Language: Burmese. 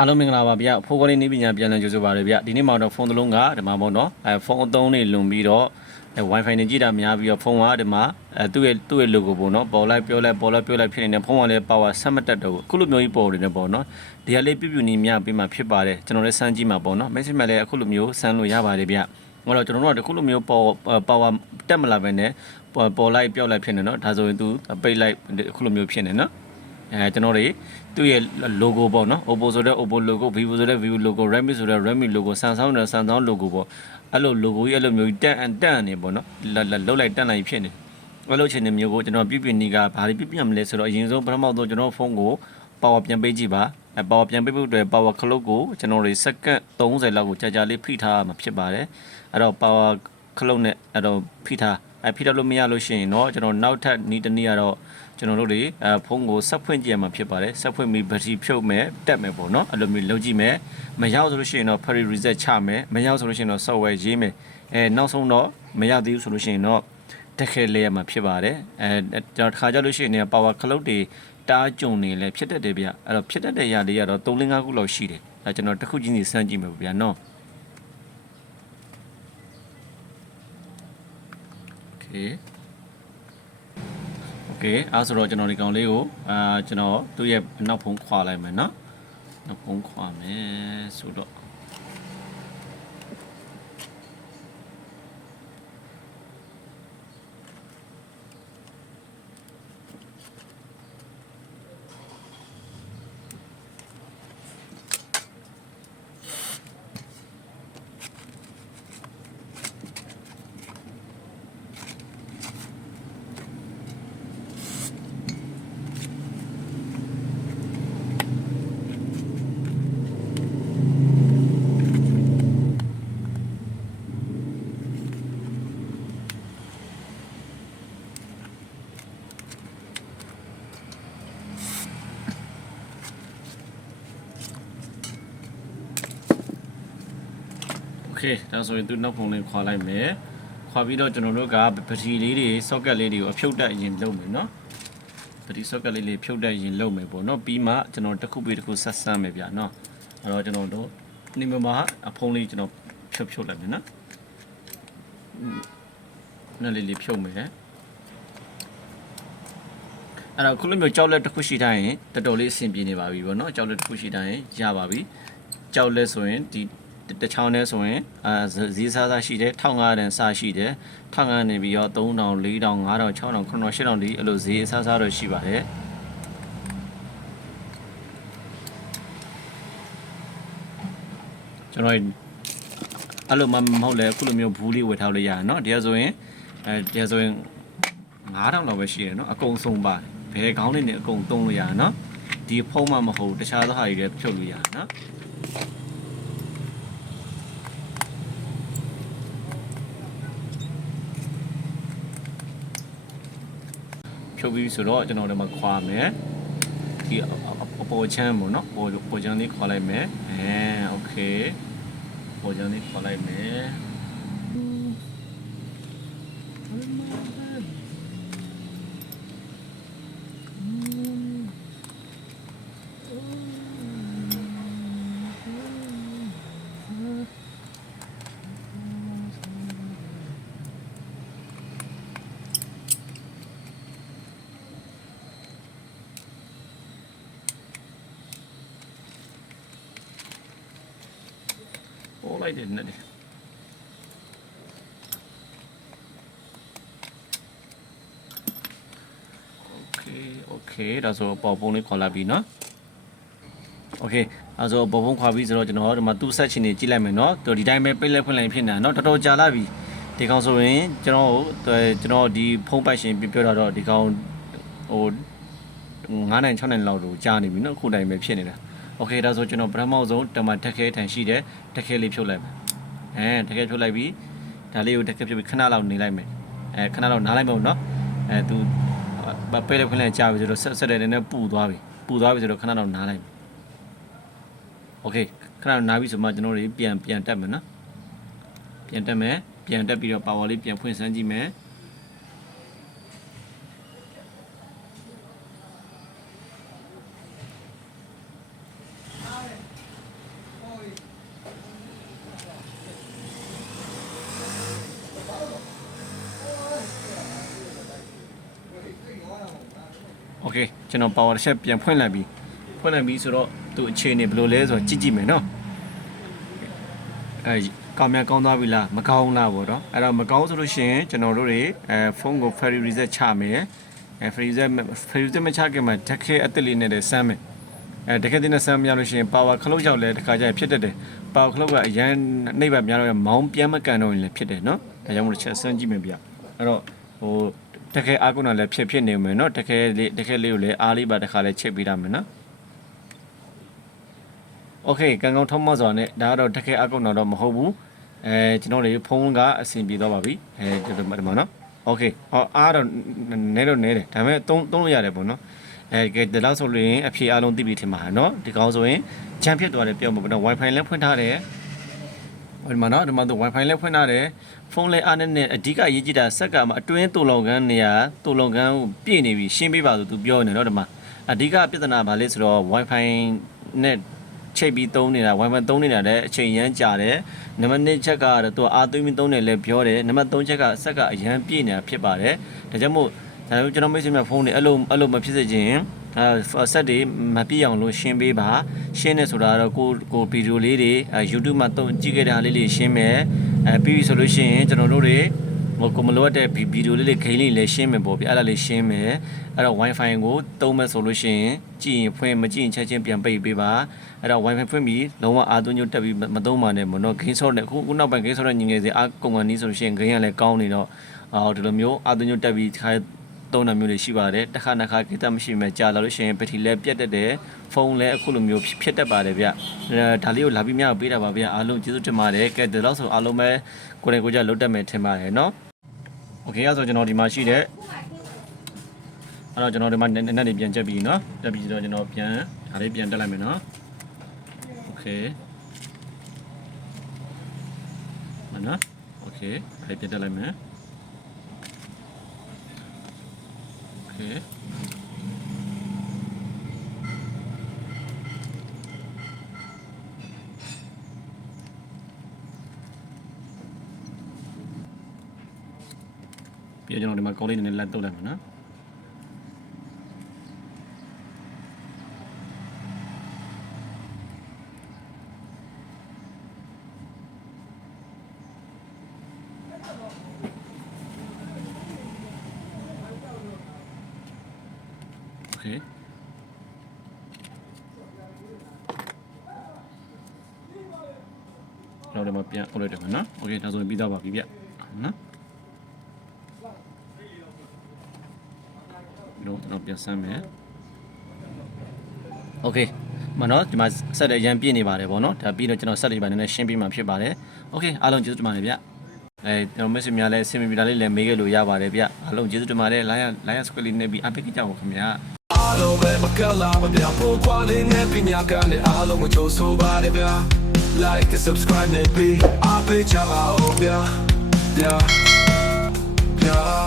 အားလုံးမင်္ဂလာပါဗျာဖိုးကောလေးနေပညာပြန်လည်ကြိုဆိုပါရဗျာဒီနေ့မှာတော့ဖုန်းတစ်လုံးကဒီမှာပေါ့နော်အဲဖုန်းအသုံးလေးလွန်ပြီးတော့အဲ wifi နဲ့ကြည့်တာများပြီးတော့ဖုန်းကဒီမှာအဲသူ့ရဲ့သူ့ရဲ့ logo ပေါ့နော်ပေါ်လိုက်ပြောလိုက်ပေါ်လိုက်ပြောလိုက်ဖြစ်နေတဲ့ဖုန်းကလည်း power ဆက်မတက်တော့ဘူးအခုလိုမျိုးကြီးပေါ်နေတယ်ပေါ့နော်ဒီကလေးပြပြနေမြပေးမှဖြစ်ပါတယ်ကျွန်တော်လည်းစမ်းကြည့်မှာပေါ့နော် message မှာလည်းအခုလိုမျိုးစမ်းလို့ရပါတယ်ဗျာဟောတော့ကျွန်တော်တို့ကဒီခုလိုမျိုးပေါ် power တက်မလာပဲနဲ့ပေါ်ပေါ်လိုက်ပြောက်လိုက်ဖြစ်နေနော်ဒါဆိုရင်သူပိတ်လိုက်အခုလိုမျိုးဖြစ်နေနော် အဲကျွန်တော်တွေသူ့ရဲ့ logo ပေါ့နော် Oppo ဆိုတဲ့ Oppo logo Vivo ဆိုတဲ့ Vivo logo Redmi ဆိုတဲ့ Redmi logo Samsung ဆိုတဲ့ Samsung logo ပေါ့အဲ့လို logo ကြီးအဲ့လိုမျိုးတက်အန်တက်နေပေါ့နော်လှုပ်လိုက်တက်လိုက်ဖြစ်နေအဲ့လိုချင်တဲ့မျိုးကိုကျွန်တော်ပြပြနေကဘာတွေပြပြမလဲဆိုတော့အရင်ဆုံးပထမဆုံးကျွန်တော်ဖုန်းကို power ပြန်ပေးကြည့်ပါအဲ power ပြန်ပေးဖို့အတွက် power clock ကိုကျွန်တော်တွေစက္ကန့်30လောက်ကိုကြာကြာလေးဖိထားရမှာဖြစ်ပါတယ်အဲ့တော့ power clock နဲ့အဲ့တော့ဖိထား အဲဖိထားလို့မရလို့ရှိရင်တော့ကျွန်တော်နောက်ထပ်နီးတစ်နည်းကတော့ကျွန်တော်တို့တွေအဲဖုန်းကိုဆက်ဖွင့်ကြည့်ရမှာဖြစ်ပါတယ်ဆက်ဖွင့်ပြီးဘက်ထရီဖြုတ်မယ်တက်မယ်ပေါ့နော်အဲ့လိုမျိုးလုပ်ကြည့်မယ်မရောက်ဆိုလို့ရှိရင်တော့ free reset ချမယ်မရောက်ဆိုလို့ရှိရင်တော့ software ရေးမယ်အဲနောက်ဆုံးတော့မရသေးဘူးဆိုလို့ရှိရင်တော့တက်ခဲလဲရမှာဖြစ်ပါတယ်အဲကျွန်တော်တစ်ခါကြလို့ရှိရင် power clock တွေတားကြုံနေလဲဖြစ်တတ်တယ်ဗျအဲ့တော့ဖြစ်တတ်တဲ့ຢာလေးကတော့3 5ခုလောက်ရှိတယ်ဒါကျွန်တော်တစ်ခုချင်းစီစမ်းကြည့်မယ်ဗျာနော် Okay Okay အဲဆိုတော့ကျွန်တော်ဒီကောင်လေးကိုအာကျွန်တော်သူ့ရဲ့နောက်ဖုံးခွာလိုက်မယ်နော်နောက်ဖုံးခွာမယ်ဆိုတော့ OK ဒါဆိုရင်သူနောက်ဖုံလေးခွာလိုက်မယ်ခွာပြီးတော့ကျွန်တော်တို့ကဘက်ထရီလေးတွေ socket လေးတွေကိုအဖြုတ်တက်ရင်လုပ်မယ်နော်ဘက်ထရီ socket လေးတွေဖြုတ်တက်ရင်လုပ်မယ်ပေါ့နော်ပြီးမှကျွန်တော်တစ်ခုပြီးတစ်ခုဆက်ဆမ်းမယ်ဗျာနော်အဲ့တော့ကျွန်တော်တို့ဒီမှာအဖုံးလေးကျွန်တော်ဖြုတ်ဖြုတ်လိုက်မယ်နော်နော်လေးလေးဖြုတ်မယ်အဲ့တော့ခုလိုမျိုးကြောက်လက်တစ်ခုရှိတိုင်းတော်တော်လေးအဆင်ပြေနေပါပြီပေါ့နော်ကြောက်လက်တစ်ခုရှိတိုင်းရပါပြီကြောက်လက်ဆိုရင်ဒီ တချောင်းနဲ့ဆိုရင်အာဈေးစားစားရှိတယ်1500တန်စားရှိတယ်1500နေပြီးတော့3000 4000 5000 6000 9000 8000ဒီအဲ့လိုဈေးအစားစားတော့ရှိပါတယ်ကျွန်တော်အဲ့လိုမှမဟုတ်လဲအခုလိုမျိုးဘူးလေးဝယ်ထားလို့ရရเนาะတရားဆိုရင်အဲတရားဆိုရင်9000လောက်ပဲရှိတယ်เนาะအကုန်ဆုံးပါတယ်ဘယ်ခေါင်းလေးနဲ့အကုန်သုံးလို့ရရเนาะဒီဖုံးမှမဟုတ်တခြားသောဟာတွေလည်းဖြုတ်လို့ရရเนาะ ဖြုတ်ပြီးဆိုတော့ကျွန်တော်တို့မှာခွာမယ်ဒီအပေါ်ချမ်းပေါ့နော်ပေါ်ပေါ်ချမ်းလေးခွာလိုက်မယ်အဲโอเคပေါ်ချမ်းလေးခွာလိုက်မယ် လိုက်တယ်နဲ့တယ်โอเคโอเคဒါဆိုပေါ်ပုံလေးခွာလိုက်ပြီနော်โอเคအဲဆိုပေါ်ပုံခွာပြီဆိုတော့ကျွန်တော်ဒီမှာသူ့ဆက်ချင်နေကြည့်လိုက်မယ်နော်သူဒီတိုင်းပဲပိတ်လက်ဖွင့်လိုက်ဖြစ်နေတာနော်တော်တော်ကြာလာပြီဒီကောင်ဆိုရင်ကျွန်တော်ကျွန်တော်ဒီဖုန်းပိုက်ရှင်ပြပြောတာတော့ဒီကောင်ဟို9နိုင်6နိုင်လောက်တော့ကြာနေပြီနော်အခုတိုင်းပဲဖြစ်နေတာ โอเคဒါဆိုကျွန်တော်ပထမဆုံးတမတက်ခဲထန်ရှိတယ်တက်ခဲလေးဖြုတ်လိုက်မယ်အဲတက်ခဲဖြုတ်လိုက်ပြီဒါလေးကိုတက်ခဲဖြုတ်ပြီးခဏလောက်နေလိုက်မယ်အဲခဏလောက်နားလိုက်မဟုတ်နော်အဲသူပိတ်လက်ဖွင့်လိုက်ကြာပြီဆိုတော့ဆက်ဆက်တယ်နည်းနည်းပူသွားပြီပူသွားပြီဆိုတော့ခဏလောက်နားလိုက်မယ် โอเคခဏနားပြီဆိုမှကျွန်တော်တို့ပြန်ပြန်တက်မယ်နော်ပြန်တက်မယ်ပြန်တက်ပြီးတော့ power လေးပြန်ဖွင့်စမ်းကြည့်မယ် เคကျွန်တော် power တစ်ချက်ပြန်ဖွင့်လိုက်ပြီဖွင့်လိုက်ပြီဆိုတော့သူအခြေအနေဘယ်လိုလဲဆိုတော့ကြည့်ကြည့်မယ်နော်အဲကောင်းမြန်ကောင်းသွားပြီလားမကောင်းလားပေါ့နော်အဲ့တော့မကောင်းဆိုလို့ရှိရင်ကျွန်တော်တို့တွေအဲဖုန်းကို ferry reset ချမယ်အဲ ferry reset ferry reset မချခင်မှာတက်ခဲအစ်စ်လေးနဲ့ဆမ်းမယ်အဲတကယ်တင်းဆမ်းမရလို့ရှိရင် power ခလုတ်ရောက်လဲတခါကျရင်ဖြစ်တတ်တယ် power ခလုတ်ကအရန်နှိပ်ပါများတော့မောင်းပြန်မကန်တော့ရင်လည်းဖြစ်တယ်နော်ဒါကြောင့်မို့လို့ချက်ဆန်းကြည့်မယ်ဗျအဲ့တော့ဟို တကယ်အားကုနာလည်းဖြစ်ဖြစ်နေမယ်နော်တကယ်လေးတကယ်လေးကိုလည်းအားလေးပါတခါလဲချိတ်ပေးရမယ်နော် โอเคကံကောင်းထောက်မော့စွာနဲ့ဒါကတော့တကယ်အကုန်းတော့မဟုတ်ဘူးအဲကျွန်တော်တို့ဖုန်းကအဆင်ပြေသွားပါပြီအဲဒီဒီမှာနော်โอเคဟောအားတော့နဲတော့နဲတယ်ဒါပေမဲ့သုံးသုံးလို့ရတယ်ပေါ့နော်အဲကဲဒီလောက်ဆိုလို့ရင်အဖြေအားလုံးသိပြီထင်ပါဟာနော်ဒီကောင်းဆိုရင်ချမ်းဖြစ်သွားတယ်ပြောမှာပေါ့နော် wifi လည်းဖွင့်ထားတယ် ဒီမှာနော်ဒီမှာတော့ wifi လည်းဖွင့်ထားတယ်ဖုန်းလည်းအားနဲ့နဲ့အဓိကရေးကြည့်တာစက်ကမှအတွင်းတူလောင်ကန်းနေရာတူလောင်ကန်းကိုပြည့်နေပြီရှင်းပေးပါဆိုသူပြောနေတော့ဒီမှာအဓိကပြဿနာဘာလဲဆိုတော့ wifi နဲ့ချိတ်ပြီးသုံးနေတာ Wi-Fi သုံးနေတာလည်းအချိန်ရမ်းကြာတယ်နံပါတ်1ချက်ကတော့သူအာသွင်းပြီးသုံးတယ်လည်းပြောတယ်နံပါတ်3ချက်ကစက်ကအရန်ပြည့်နေတာဖြစ်ပါတယ်ဒါကြောင့်မို့ဒါပေမဲ့ကျွန်တော်မိတ်ဆွေများဖုန်းတွေအဲ့လိုအဲ့လိုမဖြစ်စေချင် အဲဆက်တွေမပြည့်အောင်လို့ရှင်းပေးပါရှင်းနေဆိုတာတော့ကိုကိုဗီဒီယိုလေးတွေအဲ YouTube မှာသုံးကြည့်ခဲ့တဲ့ဟာလေးတွေရှင်းမယ်အဲပြီးပြီဆိုလို့ရှိရင်ကျွန်တော်တို့တွေမကိုမလိုအပ်တဲ့ဗီဒီယိုလေးတွေခိန်းလေးလည်းရှင်းမယ်ပေါ့ဗျအဲ့ဒါလေးရှင်းမယ်အဲ့တော့ Wi-Fi ကိုသုံးမယ်ဆိုလို့ရှိရင်ကြည့်ရင်ဖွင့်မကြည့်ရင်ချက်ချင်းပြန်ပိတ်ပေးပါအဲ့တော့ Wi-Fi ဖွင့်ပြီးလုံးဝအားသွင်းညွတ်တက်ပြီးမသုံးပါနဲ့မနော် gain shot နဲ့အခုခုနောက်ပိုင်း gain shot နဲ့ညီငယ်စီအားကုန်ကန်နီးဆိုလို့ရှိရင် gain ကလည်းကောင်းနေတော့အော်ဒီလိုမျိုးအားသွင်းညွတ်တက်ပြီးခါ သုံးတာမျိုးတွေရှိပါတယ်တစ်ခါတစ်ခါကိတမရှိမဲ့ကြာလာလို့ရှိရင်ဘက်ထရီလည်းပြတ်တတ်တယ်ဖုန်းလည်းအခုလိုမျိုးဖြစ်တတ်ပါတယ်ဗျအဲဒါလေးကိုလာပြီးများပေးတာပါဗျအားလုံးကျေးဇူးတင်ပါတယ်ကဲဒီလောက်ဆိုအားလုံးပဲကိုယ်တိုင်ကိုယ်ကြလုတ်တက်မယ်ထင်ပါတယ်နော် โอเคအဲ့ဆိုကျွန်တော်ဒီမှာရှိတဲ့အဲ့တော့ကျွန်တော်ဒီမှာနက်နက်နေပြန်ချက်ပြီးเนาะတက်ပြီးတော့ကျွန်တော်ပြန်ဒါလေးပြန်တက်လိုက်မယ်เนาะโอเคမနော်โอเคအဲ့ပြန်တက်လိုက်မယ် ဟင်ပြီးတော့ကျွန်တော်ဒီမှာကောင်းလေးနည်းနည်းလက်တုပ်လိုက်မယ်နော် Okay. ။နောက်တော့မှပြန်အုပ်လိုက်တယ်မနော်။ Okay ဒါဆိုရင်ပြီးသားပါပြီဗျ။နော်။လုံးတော့ပြန်ဆမ်းမယ်။ Okay မနော်ဒီမှာဆက်တဲ့အရန်ပြည့်နေပါတယ်ဗောနော်။ဒါပြီးတော့ကျွန်တော်ဆက်တွေပါနည်းနည်းရှင်းပြမှဖြစ်ပါတယ်။ Okay အားလုံးကျေးဇူးတင်ပါတယ်ဗျ။အဲကျွန်တော်မက်ဆေ့များလဲအဆင်ပြေတာလေးလည်းမေးခဲ့လို့ရပါတယ်ဗျအားလုံးကျေးဇူးတင်ပါတယ် Lion Lion Square လေးနဲ့ပြီးအပိတ်ကြပါခင်ဗျာ အားလုံးပဲမကလာမပြောင်းဖို့ကွာလေးနဲ့ပညာကနဲ့အားလုံးကိုကြိုးဆိုပါတယ်ဗျာ like and subscribe နဲ့ပြီးအားပေးကြပါဦးဗျာ yeah yeah